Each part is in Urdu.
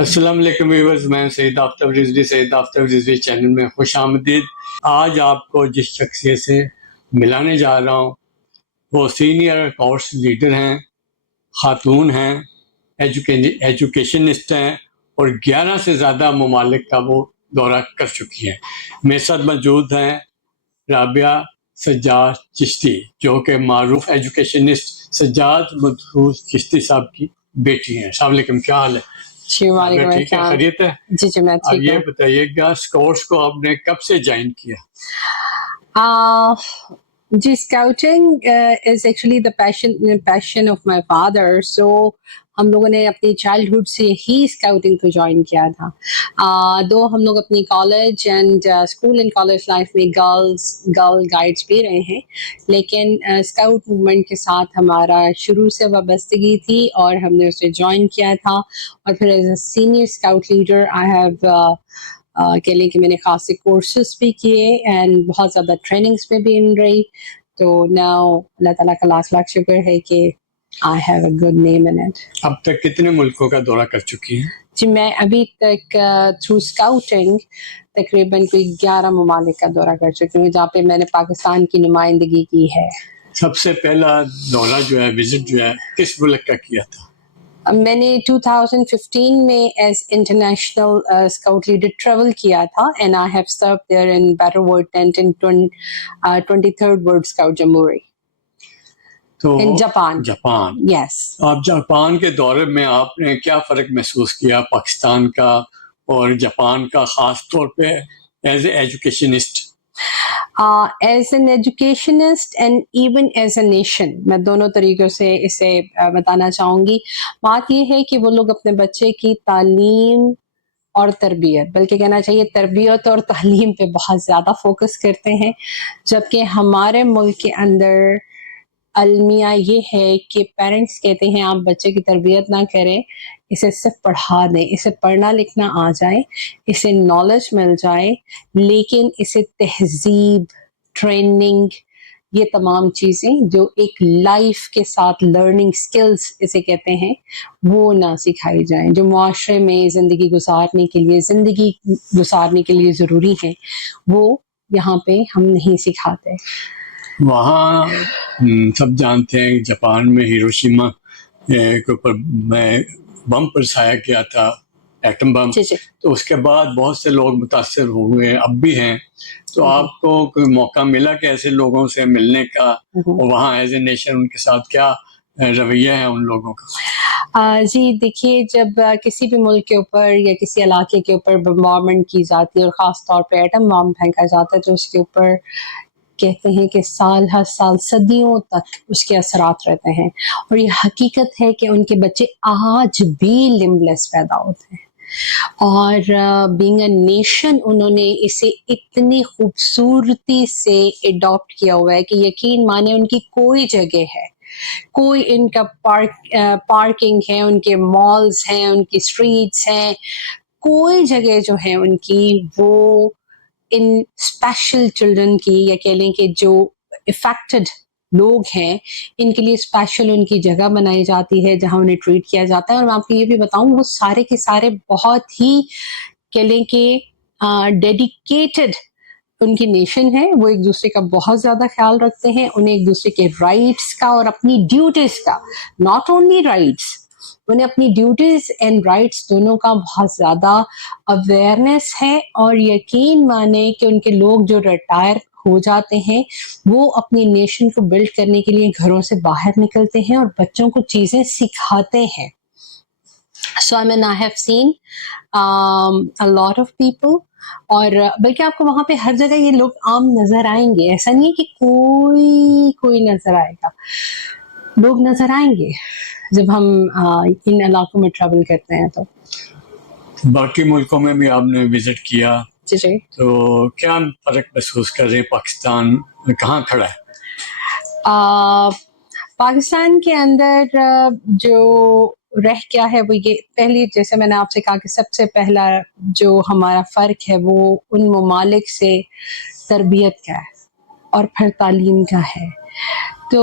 السلام علیکم ویورز، میں سید آفتاب رضوی، سید آفتاب رضوی چینل میں خوش آمدید۔ آج آپ کو جس شخصیت سے ملانے جا رہا ہوں وہ سینئر کورس لیڈر ہیں، خاتون ہیں، ایجوکیشنسٹ ہیں اور 11 سے زیادہ ممالک کا وہ دورہ کر چکی ہیں۔ میرے ساتھ موجود ہیں رابعہ سجاد چشتی، جو کہ معروف ایجوکیشنسٹ سجاد مدحور چشتی صاحب کی بیٹی ہیں۔ السلام علیکم، کیا حال ہے؟ جی وعلیکم ٹھیک ہے، السلام۔ خیریت ہے؟ جی میں ٹھیک یہ ہوں۔ بتائیے گا اس کورس کو آپ نے کب سے جوائن کیا؟ جی scouting is actually the passion of my father, so ہم لوگوں نے اپنی چائلڈہڈ سے ہی اسکاؤٹنگ کو جوائن کیا تھا۔ دو ہم لوگ اپنی college and school and college life میں گرل گائیڈس بھی رہے ہیں، لیکن اسکاؤٹ موومنٹ کے ساتھ ہمارا شروع سے وابستگی تھی اور ہم نے اسے جوائن کیا تھا، اور پھر as a senior scout leader I have کہہ لیں کہ میں نے خاصے کورسز بھی کیے اینڈ بہت زیادہ ٹریننگس میں بھی ان رہی، تو ناؤ اللہ تعالیٰ کا لاکھ لاکھ شکر ہے کہ I have a good name in it. اب تک کتنے ملکوں کا دورہ کر چکی ہیں؟ جی میں ابھی تک تھرو اسکاؤٹنگ تقریباً کوئی 11 ممالک کا دورہ کر چکی ہوں، جہاں پہ میں نے پاکستان کی نمائندگی کی ہے۔ سب سے پہلا دورہ جو ہے، وزٹ جو ہے، کس ملک کا کیا تھا؟ میں نے 2015 میں as international scout leader travel کیا تھا، and I have serve there in better world tent in 23rd world scout jamboree تو ان جاپان۔ جاپان، یس۔ آپ جاپان کے دورے میں آپ نے کیا فرق محسوس کیا پاکستان کا اور جاپان کا، خاص طور پہ as a educationist? As an educationist and even as a nation, میں دونوں طریقوں سے اسے بتانا چاہوں گی۔ بات یہ ہے کہ وہ لوگ اپنے بچے کی تعلیم اور تربیت، بلکہ کہنا چاہیے تربیت اور تعلیم پہ بہت زیادہ فوکس کرتے ہیں، جبکہ ہمارے ملک کے اندر المیہ یہ ہے کہ پیرنٹس کہتے ہیں آپ بچے کی تربیت نہ کریں، اسے صرف پڑھا دیں، اسے پڑھنا لکھنا آ جائے، اسے نالج مل جائے، لیکن اسے تہذیب، ٹریننگ، یہ تمام چیزیں جو ایک لائف کے ساتھ لرننگ سکلز اسے کہتے ہیں، وہ نہ سکھائی جائیں، جو معاشرے میں زندگی گزارنے کے لیے ضروری ہیں، وہ یہاں پہ ہم نہیں سکھاتے۔ وہاں سب جانتے ہیں جاپان میں ہیروشیما کے اوپر بم برسایا گیا تھا، ایٹم بم، جی جی۔ تو اس کے بعد بہت سے لوگ متاثر ہوئے، اب بھی ہیں، تو آپ کو کوئی موقع ملا کہ ایسے لوگوں سے ملنے کا، اور وہاں ایز اے نیشن ان کے ساتھ کیا رویہ ہے ان لوگوں کا؟ جی دیکھیے، جب کسی بھی ملک کے اوپر یا کسی علاقے کے اوپر بمبارمنٹ کی جاتی ہے اور خاص طور پہ ایٹم بم پھینکا جاتا ہے، تو اس کے اوپر کہتے ہیں کہ سال ہر سال صدیوں تک اس کے اثرات رہتے ہیں، اور یہ حقیقت ہے کہ ان کے بچے آج بھی لمبلیس پیدا ہوتے ہیں، اور بینگ اے نیشن انہوں نے اسے اتنی خوبصورتی سے اڈاپٹ کیا ہوا ہے کہ یقین مانے ان کی کوئی جگہ ہے، کوئی ان کا پارکنگ ہے، ان کے مالز ہیں، ان کی اسٹریٹس ہیں، کوئی جگہ جو ہے ان کی، وہ ان اسپیشل چلڈرن کی، یا کہہ لیں کہ جو افیکٹڈ لوگ ہیں ان کے لیے اسپیشل ان کی جگہ بنائی جاتی ہے جہاں انہیں ٹریٹ کیا جاتا ہے۔ اور میں آپ کو یہ بھی بتاؤں، وہ سارے کے سارے بہت ہی کہہ لیں کہ ڈیڈیکیٹڈ ان کی نیشن ہے، وہ ایک دوسرے کا بہت زیادہ خیال رکھتے ہیں، انہیں ایک دوسرے کے رائٹس کا اور اپنی ڈیوٹیز کا، ناٹ اونلی رائٹس، انہیں اپنی ڈیوٹیز اینڈ رائٹس دونوں کا بہت زیادہ اویئرنیس ہے، اور یقین مانے کہ ان کے لوگ جو ریٹائر ہو جاتے ہیں وہ اپنی نیشن کو بلڈ کرنے کے لیے گھروں سے باہر نکلتے ہیں اور بچوں کو چیزیں سکھاتے ہیں۔ So I mean I have seen a lot of people، اور بلکہ آپ کو وہاں پہ ہر جگہ یہ لوگ عام نظر آئیں گے، ایسا نہیں ہے کہ کوئی نظر آئے گا، لوگ نظر آئیں گے جب ہم ان علاقوں میں ٹریول کرتے ہیں۔ تو باقی ملکوں میں بھی آپ نے وزٹ کیا، جی جی، تو کیا فرق محسوس کر رہے ہیں؟ پاکستان کہاں کھڑا ہے؟ پاکستان کے اندر جو رہ کیا ہے وہ یہ، پہلی جیسے میں نے آپ سے کہا کہ سب سے پہلا جو ہمارا فرق ہے وہ ان ممالک سے تربیت کا ہے اور پھر تعلیم کا ہے۔ تو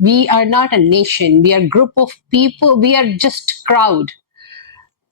We are not a nation. We are group of people. We are just crowd.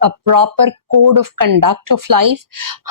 a proper code of conduct of life,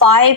5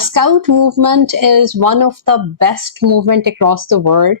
Scout movement is one of the best movement across the world.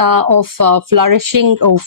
of flourishing of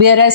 whereas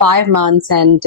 5 months and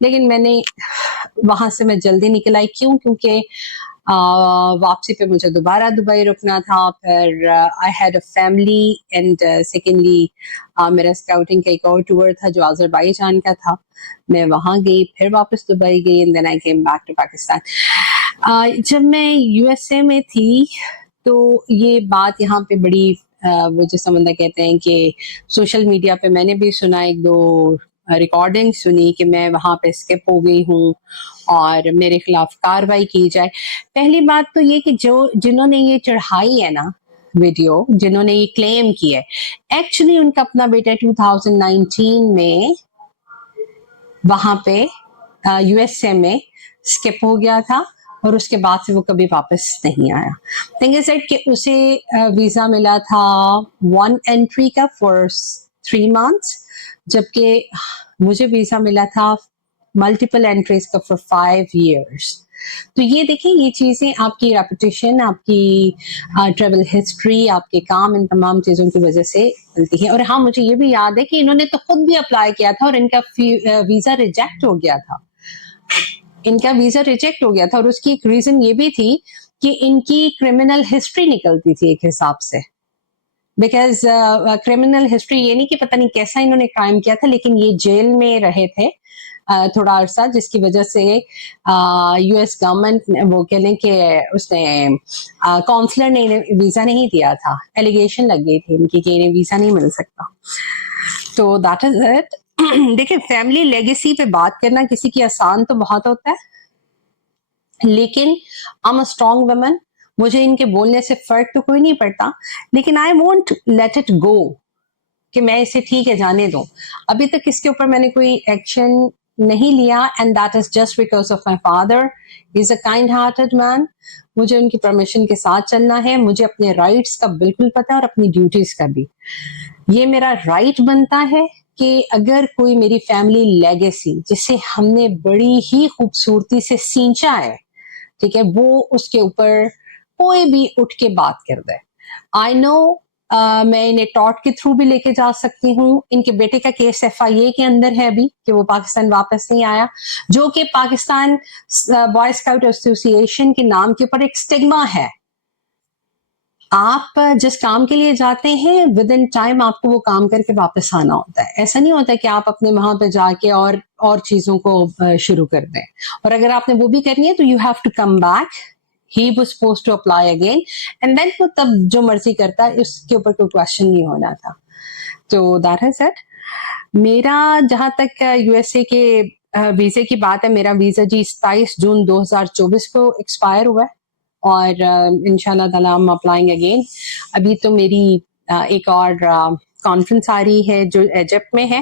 لیکن میں نے وہاں سے میں جلدی نکل آئی. کیوں؟ کیونکہ واپسی پہ مجھے دوبارہ دبئی رکنا تھا. پھر I had a family and secondly میرا اسکاؤٹنگ کا ایک اور ٹور تھا جو آذربائیجان کا تھا. میں وہاں گئی, پھر واپس دبئی گئی, and then I came back to Pakistan. جب میں یو ایس اے میں تھی تو یہ بات یہاں پہ بڑی وہ جو سمندر کہتے ہیں کہ سوشل میڈیا پہ میں نے بھی سنا, ایک دو ریکارڈنگ سنی کہ میں وہاں پہ اسکپ ہو گئی ہوں اور میرے خلاف کاروائی کی جائے. پہلی بات تو یہ کہ جنہوں نے یہ چڑھائی ہے نا ویڈیو, جنہوں نے یہ کلیم کیا ہے, ایکچولی ان کا اپنا بیٹا 2019 میں وہاں پہ یو ایس اے میں اسکپ ہو گیا تھا اور اس کے بعد سے وہ کبھی واپس نہیں آیا. تھنگ از دیٹ کہ اسے ویزا ملا تھا 1 انٹری کا فار 3 months, جبکہ مجھے ویزا ملا تھا ملٹیپل انٹریز کا فار 5 years. تو یہ دیکھیں, یہ چیزیں آپ کی ریپوٹیشن, آپ کی ٹریول ہسٹری, آپ کے کام, ان تمام چیزوں کی وجہ سے ملتی ہے. اور ہاں مجھے یہ بھی یاد ہے کہ انہوں نے تو خود بھی اپلائی کیا تھا اور ان کا ویزا ریجیکٹ ہو گیا تھا. ان کا ویزا ریجیکٹ ہو گیا تھا اور اس کی ایک ریزن یہ بھی تھی کہ ان کی کرمنل ہسٹری نکلتی تھی ایک حساب سے. بیکاز کرمنل ہسٹری یہ نہیں کہ پتہ نہیں کیسا انہوں نے کرائم کیا تھا, لیکن یہ جیل میں رہے تھے تھوڑا عرصہ, جس کی وجہ سے یو ایس گورنمنٹ وہ کہہ لیں کہ اس نے کونسلر نے ویزا نہیں دیا تھا. ایلیگیشن لگ گئی تھی ان کی کہ انہیں ویزا نہیں مل سکتا. تو دیٹ از اٹ. دیکھیں, فیملی لیگیسی پہ بات کرنا کسی کی آسان تو بہت ہوتا ہے, لیکن I am a strong woman, مجھے ان کے بولنے سے فرق تو کوئی نہیں پڑتا, لیکن I won't let it go کہ میں اسے ٹھیک ہے جانے دوں. ابھی تک اس کے اوپر میں نے کوئی ایکشن نہیں لیا, and that is just because of my father. He is a kind hearted man. مجھے ان کی پرمیشن کے ساتھ چلنا ہے. مجھے اپنے رائٹس کا بالکل پتہ ہے اور اپنی ڈیوٹیز کا بھی. یہ میرا رائٹ بنتا ہے کہ اگر کوئی میری فیملی لیگیسی جسے ہم نے بڑی ہی خوبصورتی سے سینچا ہے, ٹھیک ہے, وہ اس کے اوپر کوئی بھی اٹھ کے بات کر دے. آئی نو میں انہیں ٹارٹ کے تھرو بھی لے کے جا سکتی ہوں. ان کے بیٹے کا کیس FIA کے اندر ہے ابھی کہ وہ پاکستان واپس نہیں آیا, جو کہ پاکستان بوائے اسکاؤٹ ایسوسی ایشن کے نام کے اوپر ایک سٹگما ہے. آپ جس کام کے لیے جاتے ہیں ود ان ٹائم آپ کو وہ کام کر کے واپس آنا ہوتا ہے. ایسا نہیں ہوتا کہ آپ اپنے وہاں پہ جا کے اور چیزوں کو شروع کر دیں, اور اگر آپ نے وہ بھی کرنی ہے تو you have to come back. He was supposed to apply again and then وہ تب جو مرضی کرتا ہے, اس کے اوپر کوئی کوشچن نہیں ہونا تھا. تو that is it. میرا جہاں تک یو ایس اے کے ویزے کی بات ہے, میرا ویزا جی 27 جون 2024 کو ایکسپائر ہوا ہے اور انشاءاللہ تعالیٰ ہم اپلائنگ اگین. ابھی تو میری ایک اور کانفرنس آ رہی ہے جو ایجپٹ میں ہے,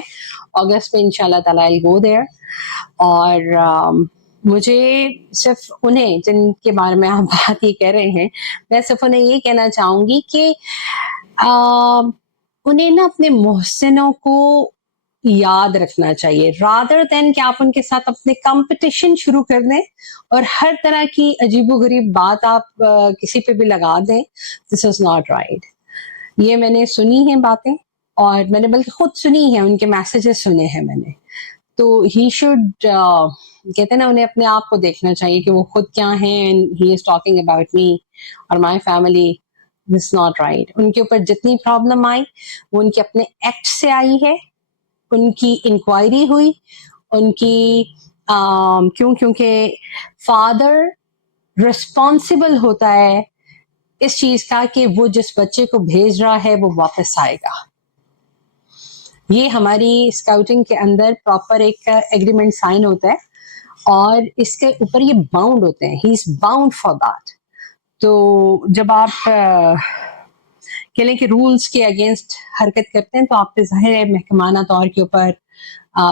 اگست میں انشاءاللہ تعالیٰ I'll go there. اور مجھے صرف انہیں جن کے بارے میں آپ بات یہ کہہ رہے ہیں, میں صرف انہیں یہ کہنا چاہوں گی کہ انہیں نا اپنے محسنوں کو یاد رکھنا چاہیے, رادر دین کہ آپ ان کے ساتھ اپنے کمپٹیشن شروع کر دیں اور ہر طرح کی عجیب و غریب بات آپ کسی پہ بھی لگا دیں. دس از ناٹ رائٹ. یہ میں نے سنی ہیں باتیں, اور میں نے بلکہ خود سنی ہیں, ان کے میسیجز سنے ہیں میں نے. تو ہی شوڈ کہتے ہیں نا, انہیں اپنے آپ کو دیکھنا چاہیے کہ وہ خود کیا ہیں. ہی از ٹاکنگ اباؤٹ می اور my family. This not right. ان کے اوپر جتنی پرابلم آئی وہ ان کے اپنے ایکٹ سے آئی ہے. ان کی انکوائری ہوئی, ان کی کیونکہ فادر رسپانسبل ہوتا ہے اس چیز کا کہ وہ جس بچے کو بھیج رہا ہے وہ واپس آئے گا. یہ ہماری اسکاؤٹنگ کے اندر پراپر ایک ایگریمنٹ سائن ہوتا ہے اور اس کے اوپر یہ باؤنڈ ہوتے ہیں. ہی از باؤنڈ فار دیٹ. تو جب آپ کہہ لیں کہ رولز کے اگینسٹ حرکت کرتے ہیں تو آپ پہ ظاہر ہے محکمانہ طور کے اوپر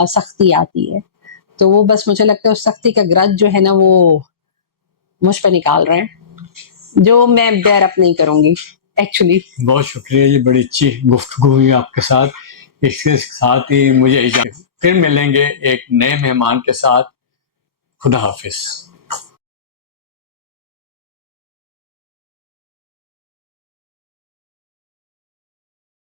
سختی آتی ہے. تو وہ بس مجھے لگتا ہے اس سختی کا گرج جو ہے نا وہ مجھ پہ نکال رہے ہیں, جو میں بیئر اپ نہیں کروں گی ایکچولی. بہت شکریہ, یہ بڑی اچھی گفتگو ہوئی آپ کے ساتھ. اس کے ساتھ ہی مجھے اجازت, پھر ملیں گے ایک نئے مہمان کے ساتھ. خدا حافظ.